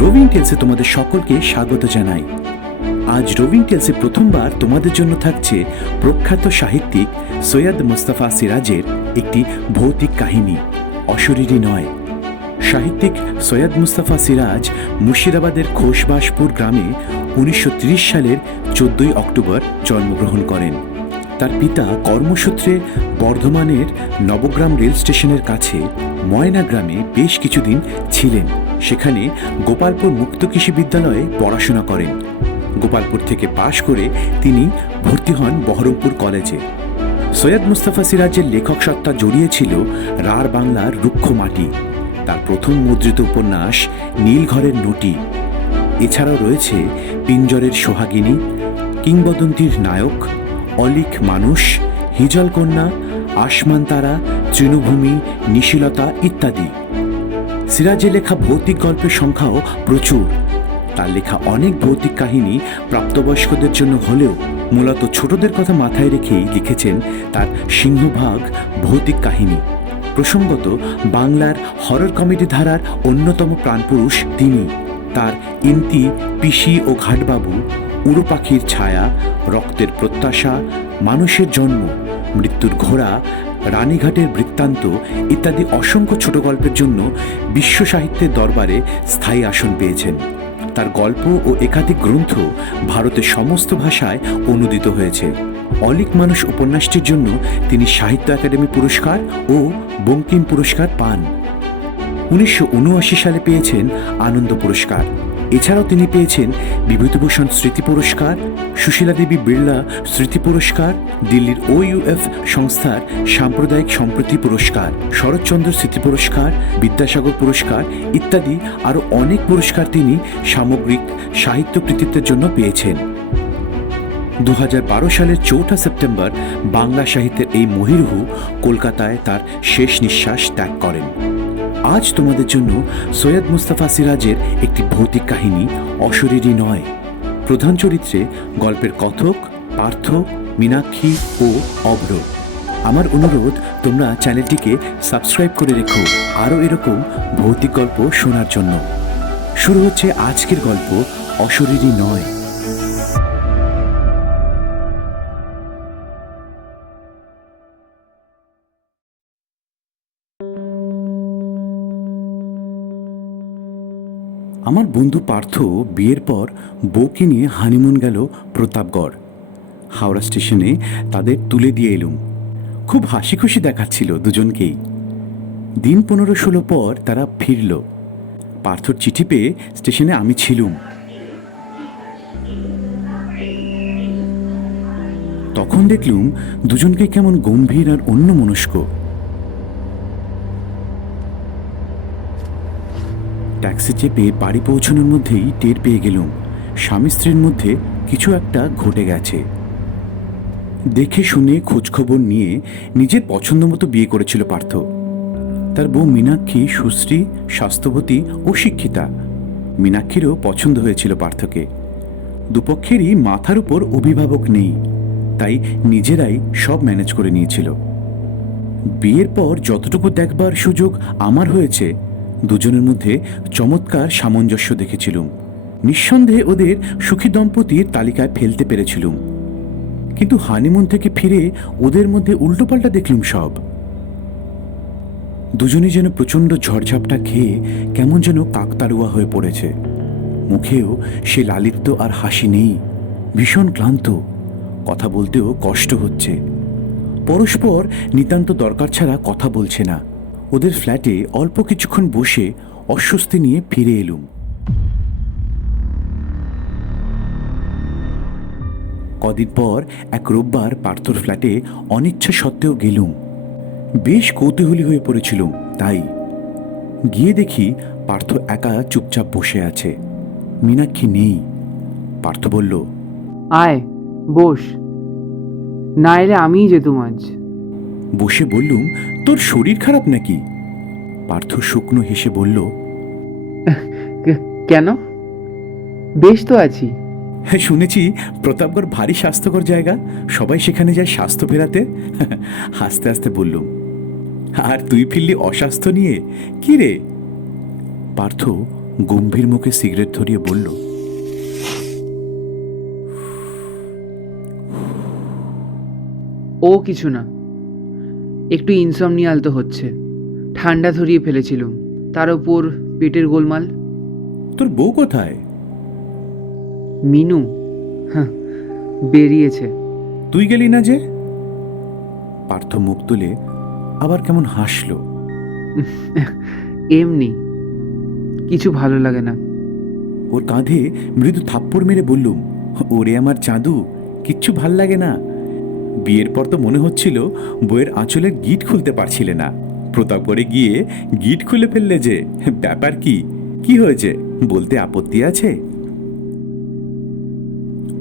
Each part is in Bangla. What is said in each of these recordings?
রোভিং টেলসে তোমাদের সকলকে স্বাগত জানাই। আজ রোভিং টেলসে প্রথমবার তোমাদের জন্য থাকছে প্রখ্যাত সাহিত্যিক সৈয়দ মুস্তাফা সিরাজের একটি ভৌতিক কাহিনী, অশরীরী নয়। সাহিত্যিক সৈয়দ মুস্তাফা সিরাজ মুর্শিদাবাদের খোশবাসপুর গ্রামে 1930 সালের 14 অক্টোবর জন্মগ্রহণ করেন। তার পিতা কর্মসূত্রে বর্ধমানের নবগ্রাম রেল স্টেশনের কাছে ময়না গ্রামে বেশ কিছুদিন ছিলেন। সেখানে গোপালপুর মুক্ত কৃষি বিদ্যালয়ে পড়াশোনা করেন। গোপালপুর থেকে পাশ করে তিনি ভর্তি হন বহরমপুর কলেজে। সৈয়দ মুস্তাফা সিরাজের লেখক সত্তা জড়িয়েছিল রাঢ় বাংলার রুক্ষ মাটি, তার প্রথম মুদ্রিত উপন্যাস নীলঘরের নটি। এছাড়াও রয়েছে পিঞ্জরের সোহাগিনী, কিংবদন্তির নায়ক, অলিক মানুষ, হিজল কন্যা, আসমান তারা, তৃণভূমি, নিশীলতা ইত্যাদি। সিরাজের লেখা ভৌতিক গল্পের সংখ্যাও প্রচুর। তার লেখা অনেক ভৌতিক কাহিনী প্রাপ্তবয়স্কদের জন্য হলেও মূলত ছোটদের কথা মাথায় রেখেই লিখেছেন তার সিংহভাগ ভৌতিক কাহিনী। প্রসঙ্গত বাংলার হরর কমেডি ধারার অন্যতম প্রাণপুরুষ তিনি। তার ইন্তি, পিসি ও ঘাটবাবু, উড়ো পাখির ছায়া, রক্তের প্রত্যাশা, মানুষের জন্ম, মৃত্যুর ঘোড়া, রানীঘাটের বৃত্তান্ত ইত্যাদি অসংখ্য ছোট গল্পের জন্য বিশ্ব সাহিত্যের দরবারে স্থায়ী আসন পেয়েছেন। তার গল্প ও একাধিক গ্রন্থ ভারতের সমস্ত ভাষায় অনূদিত হয়েছে। অলিক মানুষ উপন্যাসটির জন্য তিনি সাহিত্য একাডেমি পুরস্কার ও বঙ্কিম পুরস্কার পান। 1979 সালে পেয়েছেন আনন্দ পুরস্কার। এছাড়াও তিনি পেয়েছেন বিভূতিভূষণ স্মৃতি পুরস্কার, সুশীলা দেবী বিড়লা স্মৃতি পুরস্কার, দিল্লির OUF সংস্থার সাম্প্রদায়িক সম্প্রীতি পুরস্কার, শরৎচন্দ্র স্মৃতি পুরস্কার, বিদ্যাসাগর পুরস্কার ইত্যাদি আরও অনেক পুরস্কার তিনি সামগ্রিক সাহিত্য কৃতিত্বের জন্য পেয়েছেন। 2012 সালের 4 সেপ্টেম্বর বাংলা সাহিত্যের এই মহিরুহ কলকাতায় তার শেষ নিঃশ্বাস ত্যাগ করেন। আজ তোমাদের জন্য সৈয়দ মুস্তাফা সিরাজের একটি ভৌতিক কাহিনী, অশরীরী নয়। প্রধান চরিত্রে গল্পের কথক, পার্থ, মীনাক্ষী ও অভ্র। আমার অনুরোধ, তোমরা চ্যানেলটিকে সাবস্ক্রাইব করে রেখো আরও এরকম ভৌতিক গল্প শোনার জন্য। শুরু হচ্ছে আজকের গল্প, অশরীরী নয়। আমার বন্ধু পার্থ বিয়ের পর বউকে নিয়ে হানিমুন গেল প্রতাপগড়। হাওড়া স্টেশনে তাদের তুলে দিয়ে এলুম। খুব হাসি খুশি দেখাচ্ছিল দুজনকেই। দিন 15-16 পর তারা ফিরল। পার্থর চিঠি পেয়ে স্টেশনে আমি ছিলুম। তখন দেখলুম দুজনকে কেমন গম্ভীর আর অন্যমনস্ক। ট্যাক্সি চেপে বাড়ি পৌঁছানোর মধ্যেই টের পেয়ে গেলুম স্বামী স্ত্রীর মধ্যে কিছু একটা ঘটে গেছে। দেখে শুনে খোঁজখবর নিয়ে নিজের পছন্দ মতো বিয়ে করেছিল পার্থ। তার বউ মীনাক্ষী সুশ্রী, স্বাস্থ্যবতী ও শিক্ষিতা। মীনাক্ষীরও পছন্দ হয়েছিল পার্থকে। দুপক্ষেরই মাথার উপর অভিভাবক নেই, তাই নিজেরাই সব ম্যানেজ করে নিয়েছিল। বিয়ের পর যতটুকু দেখবার সুযোগ আমার হয়েছে, দুজনের মধ্যে চমৎকার সামঞ্জস্য দেখেছিলুম। নিঃসন্দেহে ওদের সুখী দম্পতির তালিকায় ফেলতে পেরেছিলুম। কিন্তু হানিমুন থেকে ফিরে ওদের মধ্যে উল্টোপাল্টা দেখলুম সব। দুজনই যেন প্রচণ্ড ঝড়ঝাপটা খেয়ে কেমন যেন কাকতাড়ুয়া হয়ে পড়েছে। মুখেও সে লালিত্য আর হাসি নেই। ভীষণ ক্লান্ত, কথা বলতেও কষ্ট হচ্ছে। পরস্পর নিতান্ত দরকার ছাড়া কথা বলছে না। ওদের ফ্ল্যাটে অল্প কিছুক্ষণ বসে অস্বস্তি নিয়ে ফিরে এলুম। কদিন পর এক রোববার পার্থর ফ্ল্যাটে অনিচ্ছা সত্ত্বেও গেলুম। বেশ কৌতূহলী হয়ে পড়েছিলুম। তাই গিয়ে দেখি পার্থ একা চুপচাপ বসে আছে। মীনাক্ষী নেই। পার্থ বলল, আয় বস, না এলে আমিই যেতুম আজ। বসে বললুম, তোর শরীর খারাপ নাকি? পার্থ শুকনো হেসে বলল, কেন, বেশ তো আছি। হ্যাঁ, শুনেছি প্রতাপগড় ভারী স্বাস্থ্যকর জায়গা, সবাই সেখানে যায় স্বাস্থ্য ফেরাতে। হাসতে হাসতে বললুম, আর তুই ফিরলি অস্বাস্থ্য নিয়ে, কি রে? পার্থ গম্ভীর মুখে সিগারেট ধরিয়ে বলল, ও কিছু না, একটু ইনসমনিয়াল তো হচ্ছে, ঠান্ডা ধরিয়ে ফেলেছিলুম, তার ওপর পেটের গোলমাল। তোর বউ কোথায়? মিনু? হ্যাঁ, বেরিয়েছে। তুই গেলি না যে? পার্থ মুখ তুলে আবার কেমন হাসল। এমনি, কিছু ভালো লাগে না। ওর কাঁধে মৃদু থাপ্পড় মেরে বললুম, ওরে আমার চাঁদু, কিচ্ছু ভাল লাগে না? বিয়ের পর তো মনে হচ্ছিল বইয়ের আঁচলের গিট খুলতে পারছিলে না, প্রতাপগড়ে গিয়ে গিট খুলে ফেললে যে। ব্যাপার কি? কি হয়েছে বলতে আপত্তি আছে?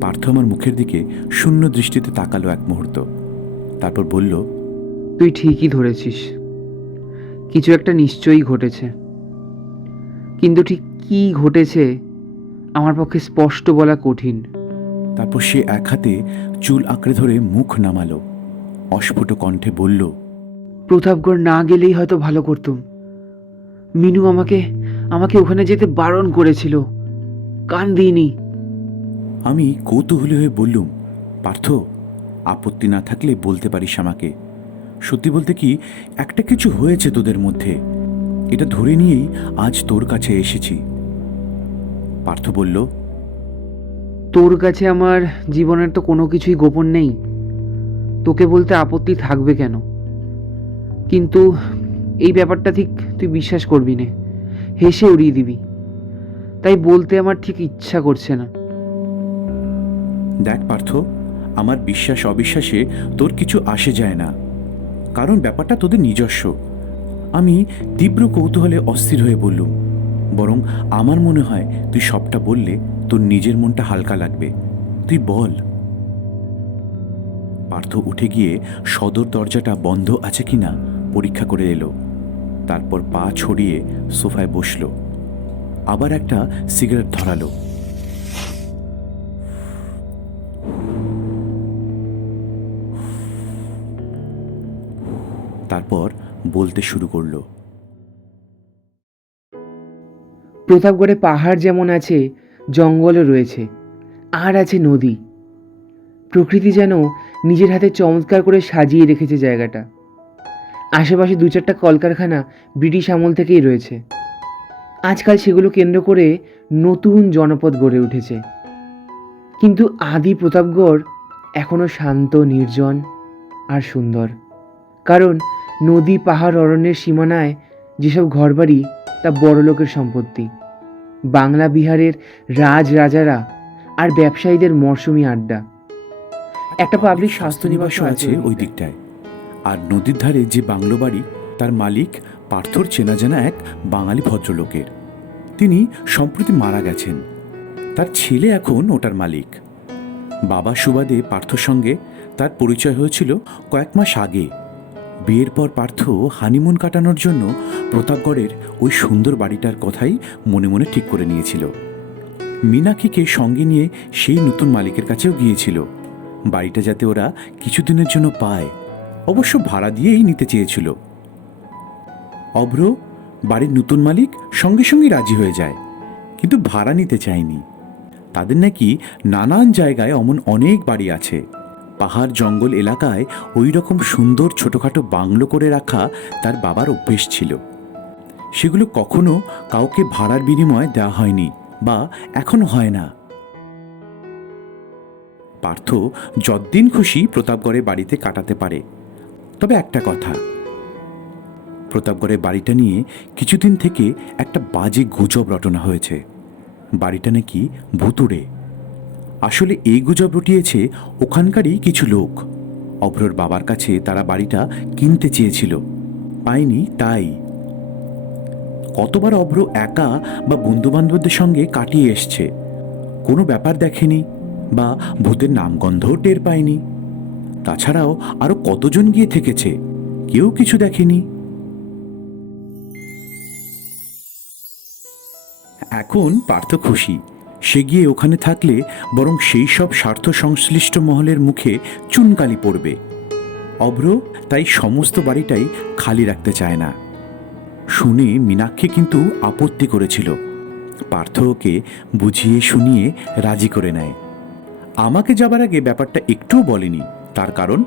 পার্থ আমার মুখের দিকে শূন্য দৃষ্টিতে তাকালো এক মুহূর্ত, তারপর বলল, তুই ঠিকই ধরেছিস, কিছু একটা নিশ্চয়ই ঘটেছে, কিন্তু ঠিক কি ঘটেছে আমার পক্ষে স্পষ্ট বলা কঠিন। তারপর সে এক হাতে চুল আঁকড়ে ধরে মুখ নামালো, অস্ফুট কণ্ঠে বলল, প্রতাপগড় না গেলেই হয়তো ভালো করতুম। মিনু আমাকে আমাকে ওখানে যেতে বারণ করেছিল, কান দিইনি। আমি কৌতূহলী হয়ে বললুম, পার্থ, আপত্তি না থাকলে বলতে পারিস আমাকে। সত্যি বলতে কি, একটা কিছু হয়েছে তোদের মধ্যে, এটা ধরে নিয়েই আজ তোর কাছে এসেছি। পার্থ বলল, তোর কাছে আমার জীবনের তো কোনো কিছুই গোপন নেই, তোকে বলতে আপত্তি থাকবে কেন? কিন্তু এই ব্যাপারটা ঠিক তুই বিশ্বাস করবি না, হেসে উড়িয়ে দিবি, তাই বলতে আমার ঠিক ইচ্ছা করছে না। দেখ পার্থ, আমার বিশ্বাস অবিশ্বাসে তোর কিছু আসে যায় না, কারণ ব্যাপারটা তোদের নিজস্ব। আমি তীব্র কৌতূহলে অস্থির হয়ে বললুম, বরং আমার মনে হয় তুই সবটা বললে তোর নিজের মনটা হালকা লাগবে। তুই বল। পার্থ উঠে গিয়ে সদর দরজাটা বন্ধ আছে কিনা পরীক্ষা করে এলো, তারপর পা ছড়িয়ে সোফায় বসলো, আবার একটা সিগারেট ধরালো। তারপর বলতে শুরু করলো, প্রতাপগড়ে পাহাড় যেমন আছে, জঙ্গলও রয়েছে, আর আছে নদী। প্রকৃতি যেন নিজের হাতে চমৎকার করে সাজিয়ে রেখেছে জায়গাটা। আশেপাশে দু চারটা কলকারখানা ব্রিটিশ আমল থেকেই রয়েছে, আজকাল সেগুলো কেন্দ্র করে নতুন জনপদ গড়ে উঠেছে। কিন্তু আদি প্রতাপগড় এখনও শান্ত, নির্জন আর সুন্দর, কারণ নদী, পাহাড়, অরণ্যের সীমানায় যেসব ঘরবাড়ি তা বড়লোকের সম্পত্তি, বাংলা বিহারের রাজারা আর ব্যবসায়ীদের মরশুমি আড্ডা। একটা পাবলিক স্বাস্থ্য নিবাসও আছে ওই দিকটায়। আর নদীর ধারে যে বাংলো বাড়ি, তার মালিক পার্থর চেনা জানা এক বাঙালি ভদ্রলোকের। তিনি সম্প্রতি মারা গেছেন, তার ছেলে এখন ওটার মালিক। বাবা সুবাদে পার্থর সঙ্গে তার পরিচয় হয়েছিল কয়েক মাস আগে। বিয়ের পর পার্থ হানিমুন কাটানোর জন্য প্রতাপগড়ের ওই সুন্দর বাড়িটার কথাই মনে মনে ঠিক করে নিয়েছিল। মীনাক্ষীকে সঙ্গে নিয়ে সেই নতুন মালিকের কাছেও গিয়েছিল, বাড়িটা যাতে ওরা কিছুদিনের জন্য পায়, অবশ্য ভাড়া দিয়েই নিতে চেয়েছিল। অভ্র, বাড়ির নতুন মালিক, সঙ্গে সঙ্গে রাজি হয়ে যায়, কিন্তু ভাড়া নিতে চায়নি। তাদের নাকি নানান জায়গায় অমন অনেক বাড়ি আছে। পাহাড় জঙ্গল এলাকায় ওই রকম সুন্দর ছোটোখাটো বাংলো করে রাখা তার বাবার অভ্যেস ছিল। সেগুলো কখনো কাউকে ভাড়ার বিনিময়ে দেওয়া হয়নি, বা এখনো হয় না। পার্থ যতদিন খুশি প্রতাপগড়ে বাড়িতে কাটাতে পারে, তবে একটা কথা, প্রতাপগড়ের বাড়িটা নিয়ে কিছুদিন থেকে একটা বাজে গুজব রটনা হয়েছে। বাড়িটা নাকি ভুতুড়ে। আসলে এই গুজব রটিয়েছে ওখানকারই কিছু লোক। অভ্রর বাবার কাছে তারা বাড়িটা কিনতে চেয়েছিল, পায়নি। তাই কতবার অভ্র একা বা বন্ধুবান্ধবদের সঙ্গে কাটিয়ে এসছে, কোনো ব্যাপার দেখেনি বা ভূতের নামগন্ধও টের পায়নি। তাছাড়াও আরো কতজন গিয়ে থেকেছে, কেউ কিছু দেখেনি। এখন পার্থ খুশি, সে গিয়ে ওখানে থাকলে বরং সেই সব স্বার্থ সংশ্লিষ্ট মহলের মুখে চুনকালি পড়বে। অভ্র তাই সমস্ত বাড়িটাই খালি রাখতে চায় না। শুনে মীনাক্ষী কিন্তু আপত্তি করেছিল, পার্থ ওকে বুঝিয়ে শুনিয়ে রাজি করে নেয়। আমাকে যাবার আগে ব্যাপারটা একটুও বলেনি, তার কারণ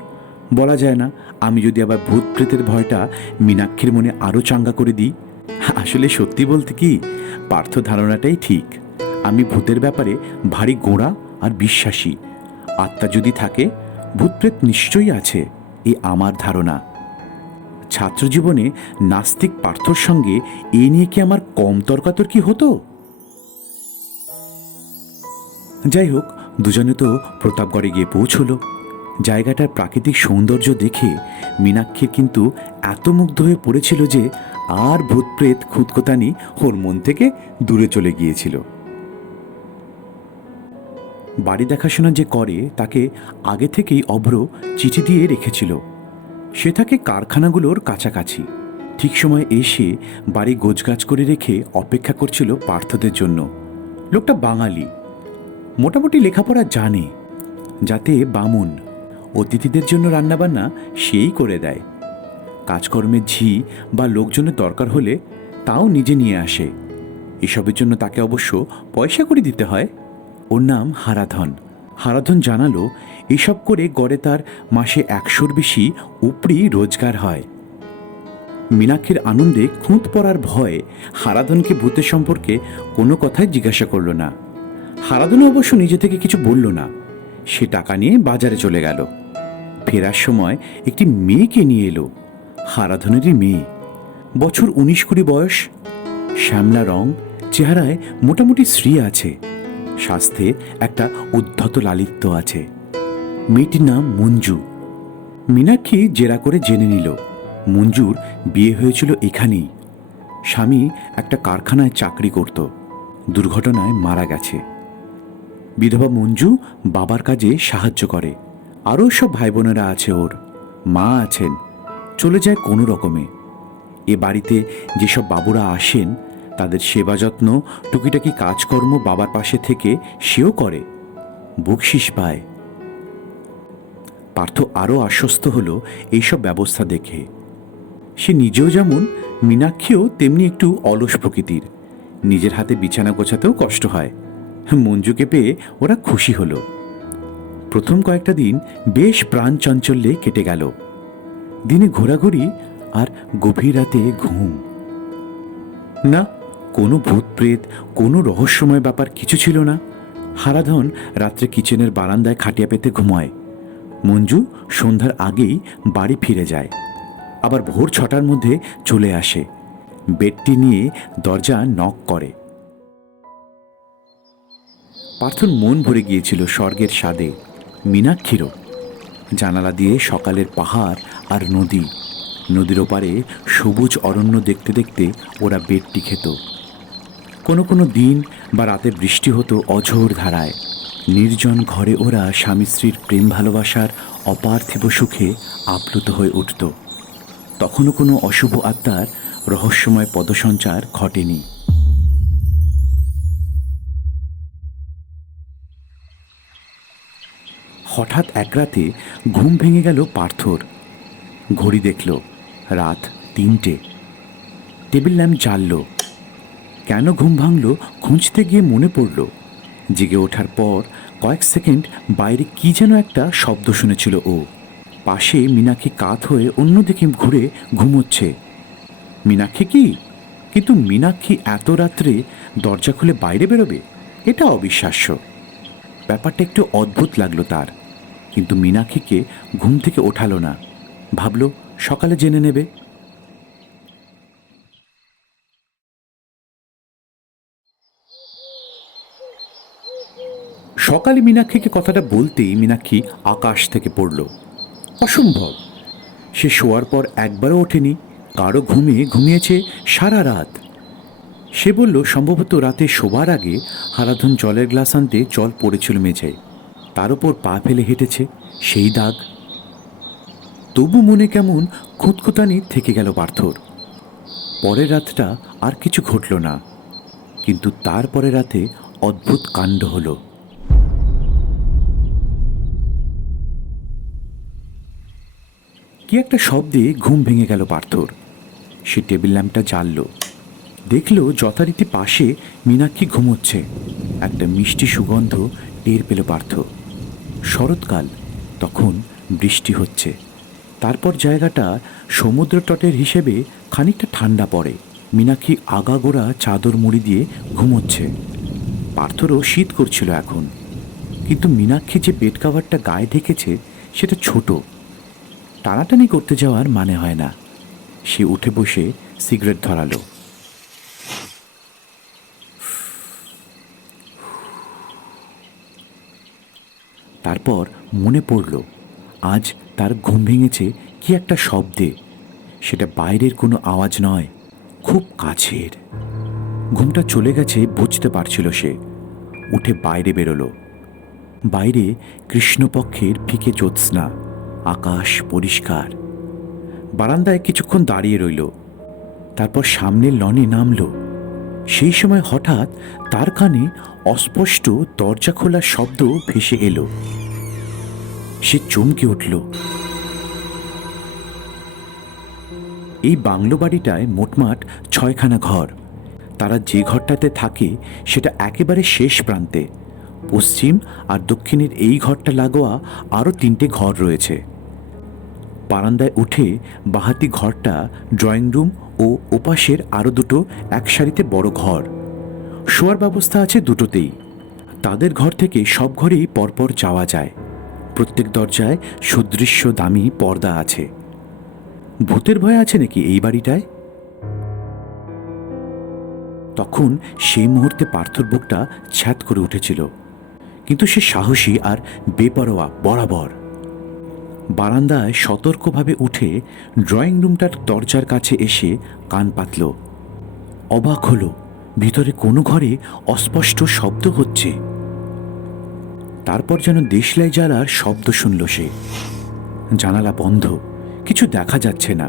বলা যায় না, আমি যদি আবার ভূত প্রেতের ভয়টা মীনাক্ষীর মনে আরও চাঙ্গা করে দিই। আসলে সত্যি বলতে কি, পার্থ ধারণাটাই ঠিক। আমি ভূতের ব্যাপারে ভারী গোঁড়া আর বিশ্বাসী। আত্মা যদি থাকে, ভূতপ্রেত নিশ্চয়ই আছে, এ আমার ধারণা। ছাত্রজীবনে নাস্তিক পার্থর সঙ্গে এ নিয়ে কি আমার কম তর্কাতর্কি হতো? যাই হোক, দুজনে তো প্রতাপগড়ে গিয়ে পৌঁছলো। জায়গাটার প্রাকৃতিক সৌন্দর্য দেখে মীনাক্ষীর কিন্তু এত মুগ্ধ হয়ে পড়েছিল যে আর ভূতপ্রেত খুঁতখুঁতানি ওর মন থেকে দূরে চলে গিয়েছিল। বাড়ি দেখাশোনা যে করে তাকে আগে থেকেই অভ্র চিঠি দিয়ে রেখেছিল। সে থাকে কারখানাগুলোর কাছাকাছি। ঠিক সময় এসে বাড়ি গোছগাছ করে রেখে অপেক্ষা করছিল পার্থদের জন্য। লোকটা বাঙালি, মোটামুটি লেখাপড়া জানে, যাতে বামুন অতিথিদের জন্য রান্নাবান্না সেই করে দেয়। কাজকর্মে ঝি বা লোকজনের দরকার হলে তাও নিজে নিয়ে আসে। এসবের জন্য তাকে অবশ্য পয়সা করে দিতে হয়। ওর নাম হারাধন। হারাধন জানালো এসব করে গড়ে তার মাসে 100-র বেশি উপরি রোজগার হয়। মীনাক্ষীর আনন্দে খুঁত পড়ার ভয়ে হারাধনকে ভূতের সম্পর্কে কোনো কথাই জিজ্ঞাসা করল না। হারাধন অবশ্য নিজে থেকে কিছু বলল না। সে টাকা নিয়ে বাজারে চলে গেল। ফেরার সময় একটি মেয়েকে নিয়ে এলো, হারাধনেরই মেয়ে। বছর 19-20 বয়স, শ্যামলা রং, চেহারায় মোটামুটি শ্রী আছে, স্বাস্থ্যে একটা উদ্ধত লালিত্য আছে। মেয়েটির নাম মঞ্জু। মীনাক্ষী জেরা করে জেনে নিল মঞ্জুর বিয়ে হয়েছিল এখানেই। স্বামী একটা কারখানায় চাকরি করত, দুর্ঘটনায় মারা গেছে। বিধবা মঞ্জু বাবার কাজে সাহায্য করে। আরও সব ভাই বোনেরা আছে ওর, মা আছেন, চলে যায় কোনো রকমে। এ বাড়িতে যেসব বাবুরা আসেন তাদের সেবা যত্ন, টুকিটাকি কাজকর্ম বাবার পাশে থেকে সেও করে, বকশিস পায়। পার্থ আরও আশ্বস্ত হলো এইসব ব্যবস্থা দেখে। সে নিজেও যেমন, মীনাক্ষীও তেমনি একটু অলস প্রকৃতির। নিজের হাতে বিছানা গোছাতেও কষ্ট হয়। মঞ্জুকে পেয়ে ওরা খুশি হলো। প্রথম কয়েকটা দিন বেশ প্রাণ চাঞ্চল্যে কেটে গেল। দিনে ঘোরাঘুরি আর গভীর রাতে ঘুম। না, কোনো ভূত প্রেত, কোনো রহস্যময় ব্যাপার কিছু ছিল না। হারাধন রাত্রে কিচেনের বারান্দায় খাটিয়া পেতে ঘুমায়। মঞ্জু সন্ধ্যার আগেই বাড়ি ফিরে যায়, আবার ভোর 6টার মধ্যে চলে আসে। বেডটি নিয়ে দরজা নক করে। পার্থর মন ভরে গিয়েছিল স্বর্গের স্বাদে, মীনাক্ষীরও। জানালা দিয়ে সকালের পাহাড় আর নদী, নদীর ওপারে সবুজ অরণ্য দেখতে দেখতে ওরা বেডটি খেত। কোনো কোনো দিন বা রাতে বৃষ্টি হতো অঝোর ধারায়। নির্জন ঘরে ওরা স্বামী স্ত্রীর প্রেম ভালোবাসার অপার্থিব সুখে আপ্লুত হয়ে উঠত। তখনও কোনো অশুভ আত্মার রহস্যময় পদসঞ্চার ঘটেনি। হঠাৎ এক রাতে ঘুম ভেঙে গেল পার্থর। ঘড়ি দেখল, রাত 3টে। টেবিল ল্যাম্প জ্বালল। কেন ঘুম ভাঙল খুঁজতে গিয়ে মনে পড়ল, জেগে ওঠার পর কয়েক সেকেন্ড বাইরে কি যেন একটা শব্দ শুনেছিল ও। পাশে মীনাক্ষী কাত হয়ে অন্যদিকে ঘুরে ঘুমোচ্ছে। মীনাক্ষী কি? কিন্তু মীনাক্ষী এত রাত্রে দরজা খুলে বাইরে বেরোবে? এটা অবিশ্বাস্য। ব্যাপারটা একটু অদ্ভুত লাগলো তার, কিন্তু মীনাক্ষীকে ঘুম থেকে ওঠালো না। ভাবল সকালে জেনে নেবে। সকালে মীনাক্ষীকে কথাটা বলতেই মীনাক্ষী আকাশ থেকে পড়ল। অসম্ভব! সে শোয়ার পর একবারও ওঠেনি, কারো ঘুমে ঘুমিয়েছে সারা রাত। সে বলল সম্ভবত রাতে শোবার আগে হারাধন জলের গ্লাস আনতে জল পড়েছিল মেঝেয়, তার উপর পা ফেলে হেঁটেছে, সেই দাগ। তবু মনে কেমন খুঁতখুঁতানি থেকে গেল পার্থর। পরের রাতটা আর কিছু ঘটল না, কিন্তু তারপরে রাতে অদ্ভুত কাণ্ড হলো। কি একটা শব্দে ঘুম ভেঙে গেল পার্থর। সে টেবিল ল্যাম্পটা জ্বালল। দেখল যথারীতি পাশে মীনাক্ষী ঘুমোচ্ছে। একটা মিষ্টি সুগন্ধ টের পেল পার্থ। শরৎকাল, তখন বৃষ্টি হচ্ছে। তারপর জায়গাটা সমুদ্র তটের হিসেবে খানিকটা ঠান্ডা পড়ে। মীনাক্ষী আগাগোড়া চাদর মুড়ি দিয়ে ঘুমোচ্ছে। পার্থরও শীত করছিল এখন, কিন্তু মীনাক্ষী যে বেড কাভারটা গায়ে ঢেকেছে সেটা ছোট। টানাটানি করতে যাওয়ার মানে হয় না। সে উঠে বসে সিগারেট ধরালো। তারপর মনে পড়ল আজ তার ঘুম ভেঙেছে কি একটা শব্দে। সেটা বাইরের কোনো আওয়াজ নয়, খুব কাছের। ঘুমটা চলে গেছে বুঝতে পারছিল সে। উঠে বাইরে বেরোলো। বাইরে কৃষ্ণপক্ষের ফিকে জ্যোৎস্না, আকাশ পরিষ্কার। বারান্দায় কিছুক্ষণ দাঁড়িয়ে রইল, তারপর সামনের লনে নামল। সেই সময় হঠাৎ তার কানে অস্পষ্ট দরজা খোলার শব্দ ভেসে এলো। সে চমকে উঠল। এই বাংলো বাড়িটায় মোটমাট 6খানা ঘর। তারা যে ঘরটাতে থাকে সেটা একেবারে শেষ প্রান্তে। পশ্চিম আর দক্ষিণের এই ঘরটা লাগোয়া আরও 3টে ঘর রয়েছে। বারান্দায় উঠে বাহাতি ঘরটা ড্রয়িং রুম ও ওপাশের আরও 2টো এক সারিতে বড় ঘর। শোয়ার ব্যবস্থা আছে দুটোতেই। তাদের ঘর থেকে সব ঘরেই পরপর যাওয়া যায়। প্রত্যেক দরজায় সুদৃশ্য দামি পর্দা আছে। ভূতের ভয় আছে নাকি এই বাড়িটায়? তখন সেই মুহূর্তে পার্থর বুকটা ছ্যাদ করে উঠেছিল, কিন্তু সে সাহসী আর বেপরোয়া বরাবর। বারান্দায় সতর্কভাবে উঠে ড্রয়িং রুমটার দরজার কাছে এসে কান পাতল। অবাক হলো, ভিতরে কোনো ঘরে অস্পষ্ট শব্দ হচ্ছে। তারপর যেন দেশলাই জ্বালার শব্দ শুনল সে। জানালা বন্ধ, কিছু দেখা যাচ্ছে না।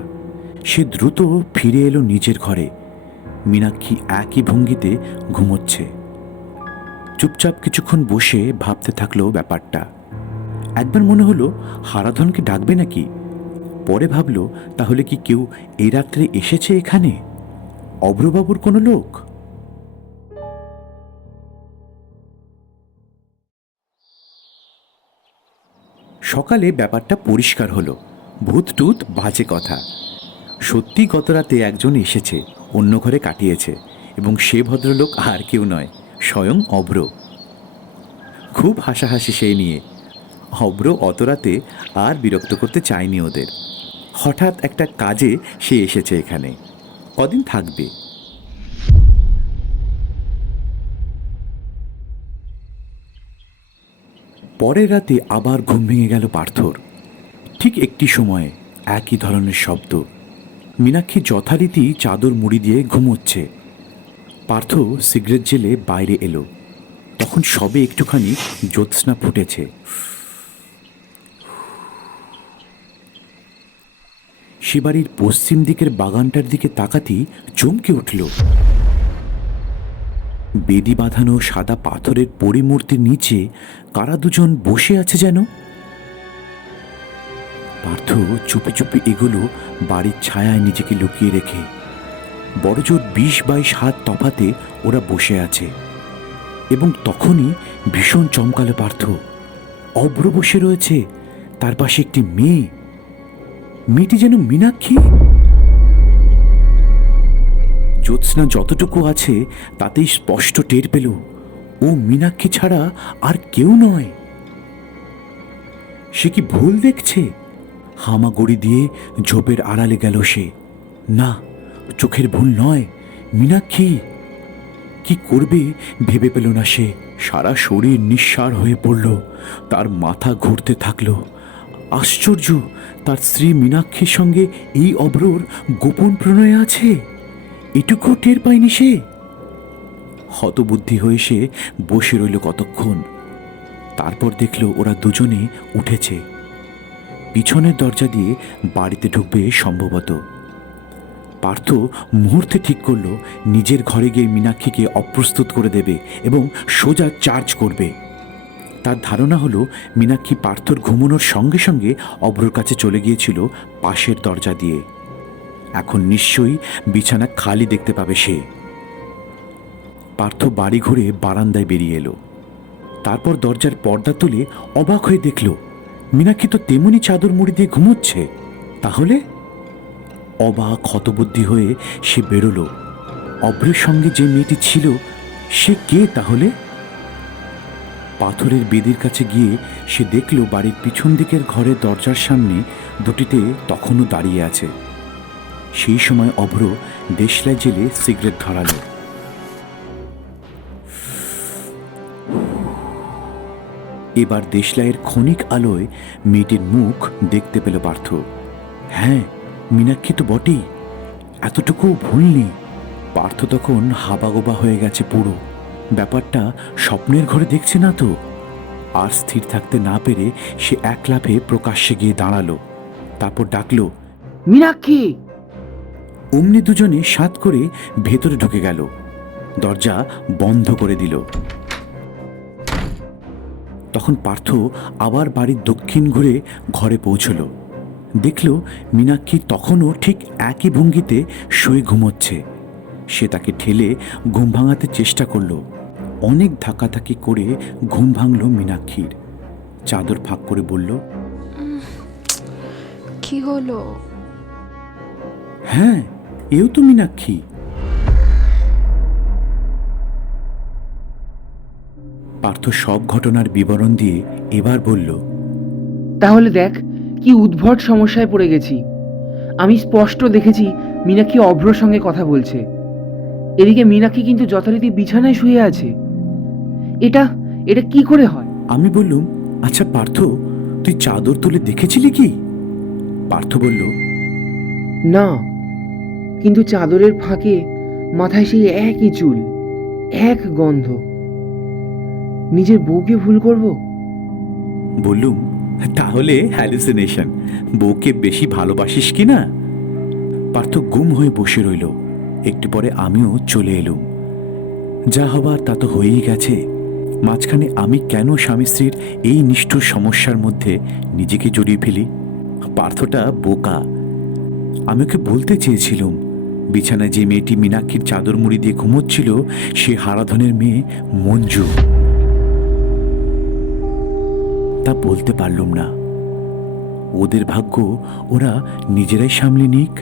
সে দ্রুত ফিরে এলো নিজের ঘরে। মীনাক্ষী একই ভঙ্গিতে ঘুমোচ্ছে। চুপচাপ কিছুক্ষণ বসে ভাবতে থাকলো ব্যাপারটা। একবার মনে হলো হারাধনকে ডাকবে নাকি। পরে ভাবলো তাহলে কি কেউ এই রাত্রে এসেছে এখানে? অভ্রবাবুর কোনো লোক? সকালে ব্যাপারটা পরিষ্কার হলো। ভূত টুত বাজে কথা। সত্যি গত রাতে একজন এসেছে, অন্য ঘরে কাটিয়েছে, এবং সে ভদ্রলোক আর কেউ নয়, স্বয়ং অভ্র। খুব হাসাহাসি সেই নিয়ে। অভ্র অত রাতে আর বিরক্ত করতে চায়নি ওদের। হঠাৎ একটা কাজে সে এসেছে এখানে, কদিন থাকবে। পরের রাতে আবার ঘুম ভেঙে গেল পার্থর। ঠিক একটি সময়ে একই ধরনের শব্দ। মীনাক্ষী যথারীতি চাদর মুড়ি দিয়ে ঘুমোচ্ছে। পার্থ সিগারেট জেলে বাইরে এলো। তখন সবে একটুখানি জ্যোৎস্না ফুটেছে। সে বাড়ির পশ্চিম দিকের বাগানটার দিকে তাকাতেই চমকে উঠল। বেদি বাঁধানো সাদা পাথরের পরিমূর্তির নিচে কারা দুজন বসে আছে যেন। পার্থ চুপি চুপি এগুলো বাড়ির ছায়ায় নিজেকে লুকিয়ে রেখে। বড়জোর 20-22 হাত তফাতে ওরা বসে আছে। এবং তখনই ভীষণ চমকালো পার্থ। অভ্র বসে রয়েছে, তার পাশে একটি মেয়ে। মেয়েটি যেন মীনাক্ষী। জ্যোৎস্না যতটুকু আছে তাতেই স্পষ্ট টের পেল ও মীনাক্ষী ছাড়া আর কেউ নয়। সে কি ভুল দেখছে? হামাগুড়ি দিয়ে ঝোপের আড়ালে গেল সে। না, চোখের ভুল নয়, মীনাক্ষী। কি করবে ভেবে পেল না সে। সারা শরীর নিঃসাড় হয়ে পড়ল, তার মাথা ঘুরতে থাকলো। আশ্চর্য, তার স্ত্রী মীনাক্ষীর সঙ্গে এই অভ্রর গোপন প্রণয় আছে, এটুকু টের পায়নি সে। হতবুদ্ধি হয়ে সে বসে রইল কতক্ষণ। তারপর দেখল ওরা দুজনে উঠেছে। পিছনের দরজা দিয়ে বাড়িতে ঢুকবে সম্ভবত। পার্থ মুহূর্তে ঠিক করল নিজের ঘরে গিয়ে মীনাক্ষীকে অপ্রস্তুত করে দেবে এবং সোজা চার্জ করবে। তার ধারণা হলো মীনাক্ষী পার্থর ঘুমানোর সঙ্গে সঙ্গে অভ্রর কাছে চলে গিয়েছিল পাশের দরজা দিয়ে। এখন নিশ্চয়ই বিছানা খালি দেখতে পাবে সে। পার্থ বাড়ি ঘুরে বারান্দায় বেরিয়ে এলো। তারপর দরজার পর্দা তুলে অবাক হয়ে দেখল মীনাক্ষী তো তেমনি চাদর মুড়ি দিয়ে ঘুমোচ্ছে। তাহলে অবাক হতবুদ্ধি হয়ে সে বেরোলো। অভ্রের সঙ্গে যে মেয়েটি ছিল সে কে তাহলে? পাথরের বেদির কাছে গিয়ে সে দেখল বাড়ির পিছন দিকের ঘরের দরজার সামনে দুটিতে তখনও দাঁড়িয়ে আছে। সেই সময় অভ্র দেশলাই জেলে সিগারেট ধরালো। এবার দেশলাইয়ের ক্ষণিক আলোয় মেয়েটির মুখ দেখতে পেল পার্থ। হ্যাঁ, মীনাক্ষী তো বটেই, এতটুকু ভুল নেই। পার্থ তখন হাবাগোবা হয়ে গেছে পুরো। ব্যাপারটা স্বপ্নের ঘরে দেখছে না তো। আর স্থির থাকতে না পেরে সে এক লাফে প্রকাশ্যে গিয়ে দাঁড়ালো। তারপর ডাকলো, মীনাক্ষী! অমনি দুজনে সাত করে ভেতরে ঢুকে গেল। দরজা বন্ধ করে দিল। তখন পার্থ আবার বাড়ির দক্ষিণ ঘুরে ঘরে পৌঁছল। দেখল মীনাক্ষী তখনও ঠিক একই ভঙ্গিতে শুয়ে ঘুমোচ্ছে। সে তাকে ঠেলে ঘুম ভাঙাতে চেষ্টা করল। অনেক ধাক্কাধাক্কি করে ঘুম ভাঙল মীনাক্ষীর। চাদর ফাঁক করে বলল, কি হলো? হ্যাঁ, এও তো মীনাক্ষী। পার্থ সব ঘটনার বিবরণ দিয়ে এবার বলল, তাহলে দেখ কি উদ্ভট সমস্যায় পড়ে গেছি। আমি স্পষ্ট দেখেছি মীনাক্ষী অভ্রর সঙ্গে কথা বলছে। এদিকে মীনাক্ষী কিন্তু যথারীতি বিছানায় শুয়ে আছে। এটা এটা কি করে হয়? আমি বললুম, আচ্ছা পার্থ, তুই চাদর তুলে দেখেছিলি কি? পার্থ বলল, না, কিন্তু চাদরের ফাঁকে মাথায় সেই একই চুল, এক গন্ধ। নিজের বউকে ভুল করব? বললুম, তাহলে হ্যালুসিনেশন। বউকে বেশি ভালোবাসিস কি না? পার্থ গুম হয়ে বসে রইল। একটু পরে আমিও চলে এলুম। যা হবার তা তো হয়েই গেছে। মাঝখানে আমি কেন স্বামী স্ত্রীর এই নিষ্ঠুর সমস্যার মধ্যে নিজেকে জড়িয়ে ফেলি? পার্থটা বোকা। আমি ওকে বলতে চেয়েছিলুম, বিছানায় যে মেয়েটি মীনাক্ষীর চাদর মুড়ি দিয়ে ঘুমোচ্ছিল সে হারাধনের মেয়ে মঞ্জু। তা বলতে পারলুম না। ওদের ভাগ্য ওরা নিজেরাই সামলে নিক।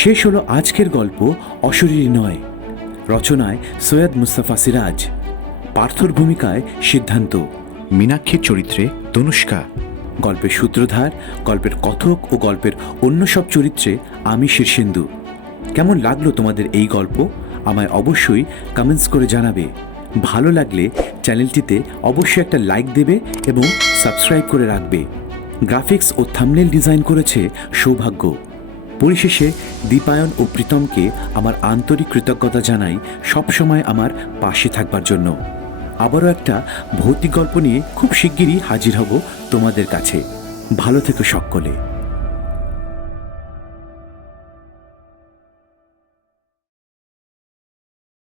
শেষ হলো আজকের গল্প অশরীরী নয়। রচনায় সৈয়দ মুস্তাফা সিরাজ, পার্থর ভূমিকায় সিদ্ধান্ত, মীনাক্ষীর চরিত্রে তনুষ্কা, গল্পের সূত্রধার, গল্পের কথক ও গল্পের অন্য সব চরিত্রে আমি শীর্ষেন্দু। কেমন লাগলো তোমাদের এই গল্প আমায় অবশ্যই কমেন্টস করে জানাবে। ভালো লাগলে চ্যানেলটিতে অবশ্যই একটা লাইক দেবে এবং সাবস্ক্রাইব করে রাখবে। গ্রাফিক্স ও থাম্বনেল ডিজাইন করেছে সৌভাগ্য। পরিশেষে দীপায়ন ও প্রীতমকে আমার আন্তরিক কৃতজ্ঞতা জানাই সবসময় আমার পাশে থাকবার জন্য। আবারও একটা ভৌতিক গল্প নিয়ে খুব শিগগিরই হাজির হব তোমাদের কাছে। ভালো থেকো সকলে।